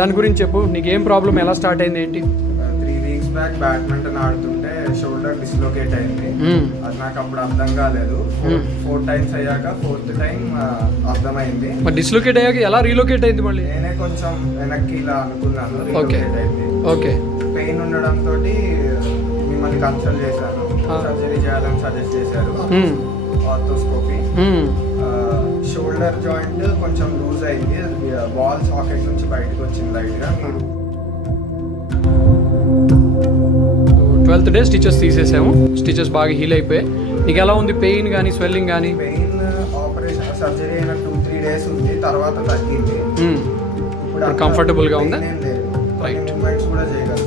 దాని గురించి చెప్పు, నీకు ఏం ప్రాబ్లం, ఎలా స్టార్ట్ అయింది ఏంటి? 3 weeks బ్యాక్ బ్యాడ్మింటన్ ఆడుతుంటే షోల్డర్ డిస్లోకేట్ అయింది. అది నాకు అప్పుడు అర్థం కాలేదు. 4 times అయ్యాక 4th time అర్థమైంది. మరి డిస్లోకేట్ అయ్యాక ఎలా రీలోకేట్ అయింది మళ్ళీ? నేనే కొంచెం వెనక్కి ఇలా అనుకున్నాను, రీలోకేట్ అయింది. ఓకే. పెయిన్ ఉండడంతో మిమ్మల్ని కన్సల్ట్ చేశాను. సర్జరీ చేయాలని సజెస్ట్ చేశారు. ఆర్థోస్కోపీ. షోల్డర్ జాయింట్ కొంచెం లూజ్ అయింది, బాల్ సాకెట్ నుంచి బయటకు వచ్చింది లైట్గా. 12th day స్టిచెస్ తీసేసాము, స్టిచెస్ బాగా హీల్ అయిపోయాయి. నీకు ఎలా ఉంది పెయిన్ కానీ స్వెల్లింగ్ కానీ? పెయిన్ ఆపరేషన్ సర్జరీ అయిన 2-3 days ఉంది, తర్వాత తగ్గింది. ఇప్పుడు కంఫర్టబుల్గా ఉందా? రైట్. మూమెంట్స్ కూడా చేయగలను.